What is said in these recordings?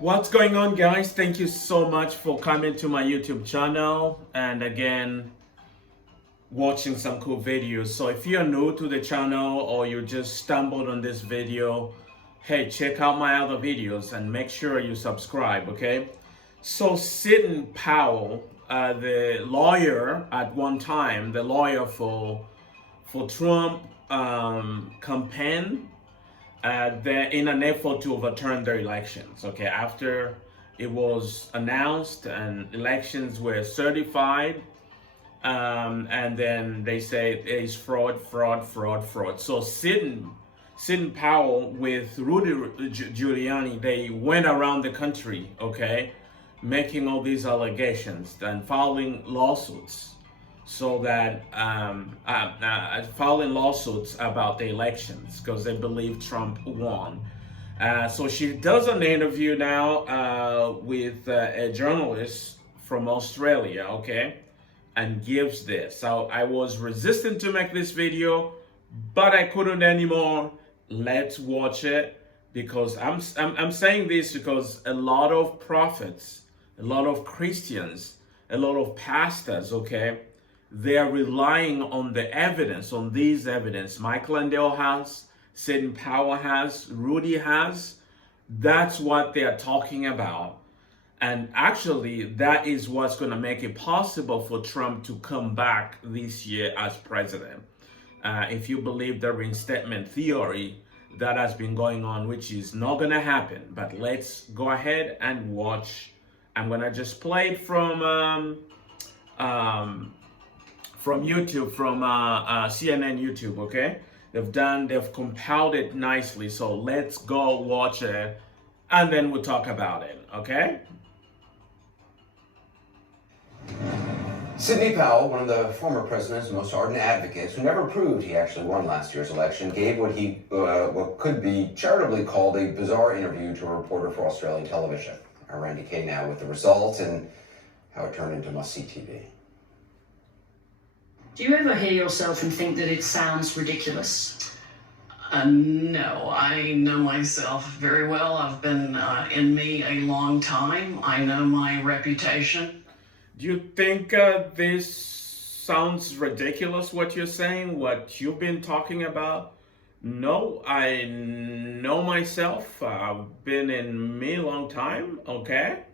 What's going on, guys? Thank you so much for coming to my YouTube channel and again watching some cool videos. So if you're new to the channel or you just stumbled on this video, hey, check out my other videos and make sure you subscribe, okay? So Sidney Powell, the lawyer at one time, the lawyer for Trump campaign, in an effort to overturn their elections. Okay, after it was announced and elections were certified, and then they say it's fraud. So Sidney Powell with Rudy Giuliani, they went around the country, okay, making all these allegations and filing lawsuits. So that filing lawsuits about the elections because they believe Trump won. So she does an interview now with a journalist from Australia, okay, and gives this. So I was resistant to make this video, but I couldn't anymore. Let's watch it because I'm saying this because a lot of prophets, a lot of Christians, a lot of pastors, okay, they are relying on the evidence, on these evidence. Michael Landell has, Sidney Powell has, Rudy has. That's what they are talking about. And actually, that is what's going to make it possible for Trump to come back this year as president. If you believe the reinstatement theory that has been going on, which is not going to happen. But let's go ahead and watch. I'm going to just play it from YouTube, from CNN YouTube, okay? They've compiled it nicely, so let's go watch it, and then we'll talk about it, okay? Sidney Powell, one of the former president's most ardent advocates, who never proved he actually won last year's election, gave what could be charitably called a bizarre interview to a reporter for Australian television. Our Randy Kay now with the results and how it turned into must-see TV. Do you ever hear yourself and think that it sounds ridiculous? No, I know myself very well. I've been in me a long time. I know my reputation. Do you think this sounds ridiculous, what you're saying, what you've been talking about? No, I know myself. I've been in me a long time, okay?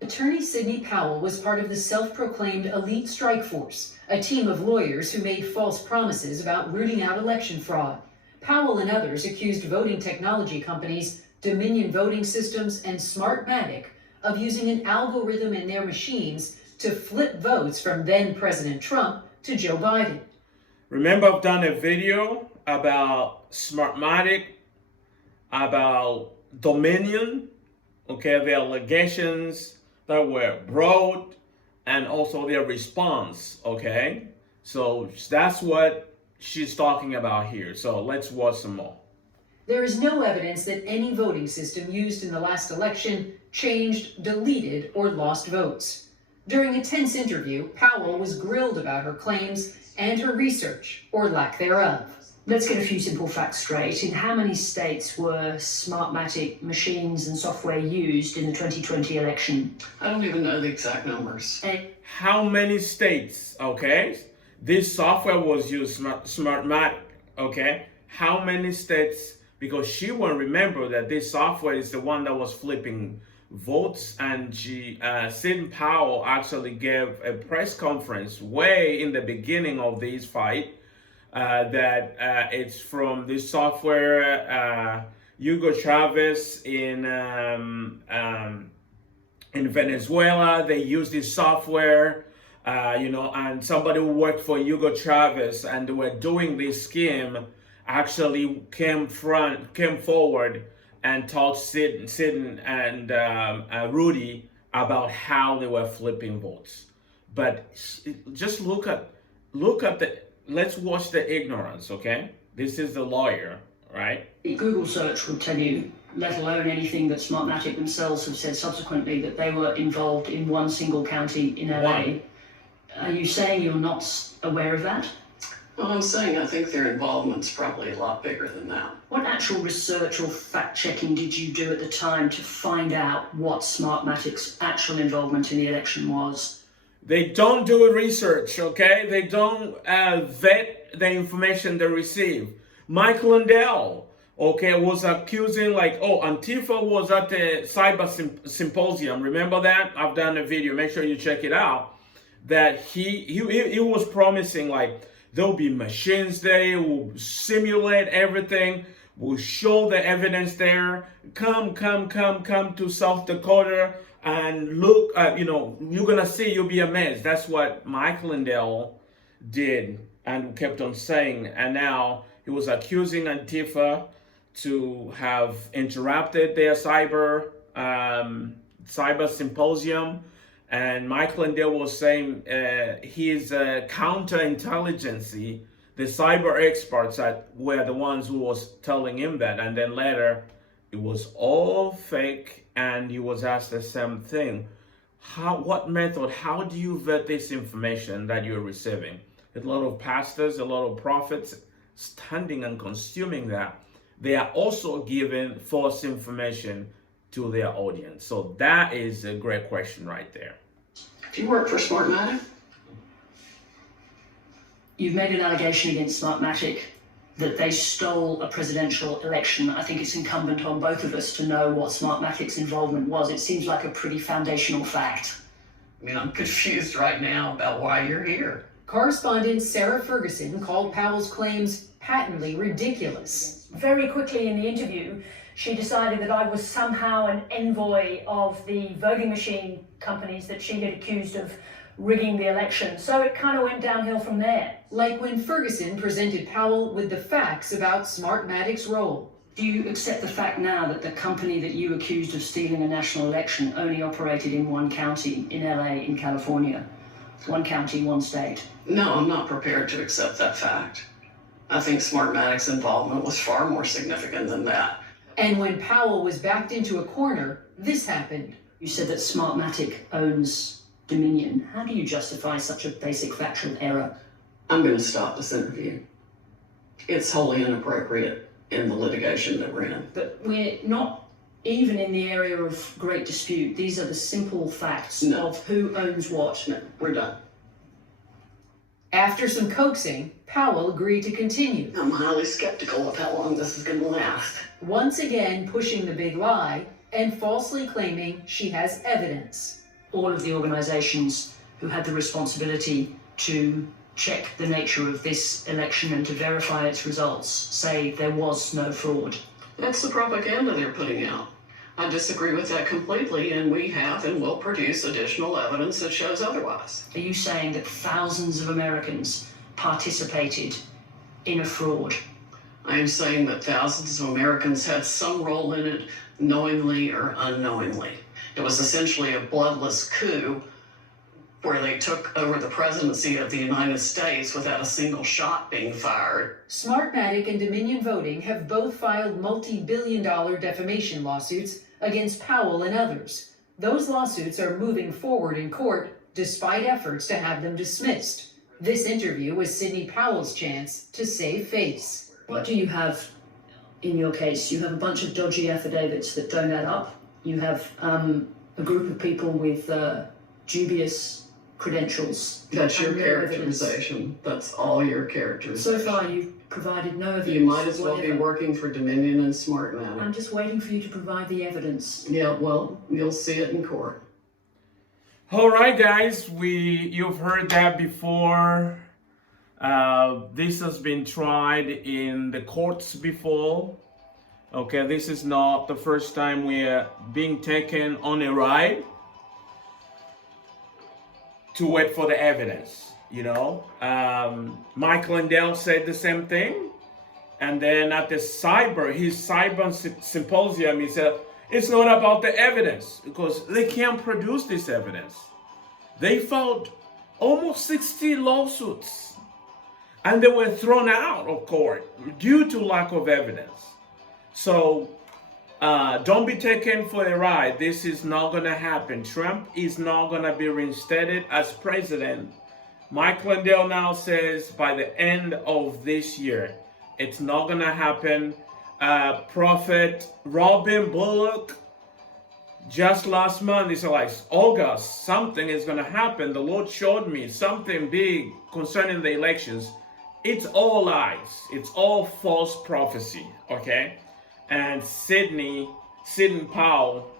Attorney Sidney Powell was part of the self-proclaimed elite strike force, a team of lawyers who made false promises about rooting out election fraud. Powell and others accused voting technology companies, Dominion Voting Systems and Smartmatic, of using an algorithm in their machines to flip votes from then President Trump to Joe Biden. Remember, I've done a video about Smartmatic, about Dominion, okay, the allegations that were brought and also their response, okay? So that's what she's talking about here. So let's watch some more. There is no evidence that any voting system used in the last election changed, deleted, or lost votes. During a tense interview, Powell was grilled about her claims and her research, or lack thereof. Let's get a few simple facts straight. In how many states were Smartmatic machines and software used in the 2020 election? I don't even know the exact numbers. How many states, okay? This software was used, Smartmatic, okay? How many states? Because she will remember that this software is the one that was flipping votes, and Sidney Powell actually gave a press conference way in the beginning of this fight that it's from this software. Hugo Chavez in Venezuela, they use this software, and somebody who worked for Hugo Chavez and they were doing this scheme actually came forward and taught Sidney and Rudy about how they were flipping votes. But just look at let's watch the ignorance, okay? This is the lawyer, right? A Google search would tell you, let alone anything that Smartmatic themselves have said subsequently, that they were involved in one single county in LA. Are you saying you're not aware of that? Well, I'm saying I think their involvement's probably a lot bigger than that. What actual research or fact-checking did you do at the time to find out what Smartmatic's actual involvement in the election was? They don't do research, okay? They don't vet the information they receive. Mike Lindell, okay, was accusing Antifa was at the cyber symposium. Remember that? I've done a video. Make sure you check it out. That he was promising there'll be machines there, will simulate everything, will show the evidence there. Come to South Dakota and look, you're gonna see, you'll be amazed. That's what Mike Lindell did and kept on saying. And now he was accusing Antifa to have interrupted their cyber symposium. And Mike Lindell was saying his counterintelligence, the cyber experts were the ones who was telling him that. And then later, it was all fake, and he was asked the same thing. What method, how do you vet this information that you're receiving? A lot of pastors, a lot of prophets standing and consuming that. They are also giving false information to their audience. So that is a great question right there. Do you work for Smartmatic? You've made an allegation against Smartmatic that they stole a presidential election. I think it's incumbent on both of us to know what Smartmatic's involvement was. It seems like a pretty foundational fact. I mean, I'm confused right now about why you're here. Correspondent Sarah Ferguson called Powell's claims patently ridiculous. Very quickly in the interview, she decided that I was somehow an envoy of the voting machine companies that she had accused of rigging the election. So it kind of went downhill from there. Like when Ferguson presented Powell with the facts about Smartmatic's role. Do you accept the fact now that the company that you accused of stealing a national election only operated in one county, in LA, in California? One county, one state. No, I'm not prepared to accept that fact. I think Smartmatic's involvement was far more significant than that. And when Powell was backed into a corner, this happened. You said that Smartmatic owns Dominion. How do you justify such a basic factual error? I'm going to stop this interview. It's wholly inappropriate in the litigation that we're in. But we're not even in the area of great dispute. These are the simple facts of who owns what. No, we're done. After some coaxing, Powell agreed to continue. I'm highly skeptical of how long this is going to last. Once again pushing the big lie and falsely claiming she has evidence. All of the organizations who had the responsibility to check the nature of this election and to verify its results say there was no fraud. That's the propaganda they're putting out. I disagree with that completely, and we have and will produce additional evidence that shows otherwise. Are you saying that thousands of Americans participated in a fraud? I am saying that thousands of Americans had some role in it, knowingly or unknowingly. It was essentially a bloodless coup where they took over the presidency of the United States without a single shot being fired. Smartmatic and Dominion Voting have both filed multi-billion-dollar defamation lawsuits against Powell and others. Those lawsuits are moving forward in court despite efforts to have them dismissed. This interview was Sidney Powell's chance to save face. What do you have in your case? You have a bunch of dodgy affidavits that don't add up. You have a group of people with dubious credentials. That's your and no characterization. That's all your characterization. So far, you've provided no evidence. You might as well be whatever. working for Dominion and Smartmatic. I'm just waiting for you to provide the evidence. Yeah, well, you'll see it in court. All right, guys, you've heard that before. This has been tried in the courts before. Okay, this is not the first time we're being taken on a ride to wait for the evidence, Mike Lindell said the same thing. And then at his cyber symposium, he said, it's not about the evidence because they can't produce this evidence. They filed almost 60 lawsuits and they were thrown out of court due to lack of evidence. So don't be taken for a ride. This is not going to happen. Trump is not going to be reinstated as president. Mike Lindell now says by the end of this year, it's not going to happen. Prophet Robin Bullock, just last month, he said, like, August, something is going to happen. The Lord showed me something big concerning the elections. It's all lies. It's all false prophecy, okay? And Sidney Powell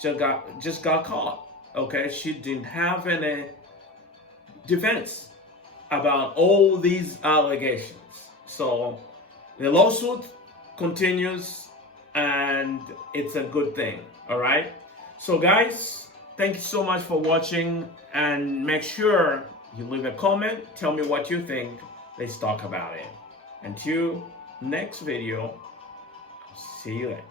just got caught, okay? She didn't have any defense about all these allegations. So the lawsuit continues, and it's a good thing. All right. So guys, thank you so much for watching, and make sure you leave a comment. Tell me what you think. Let's talk about it. Until next video, see you later.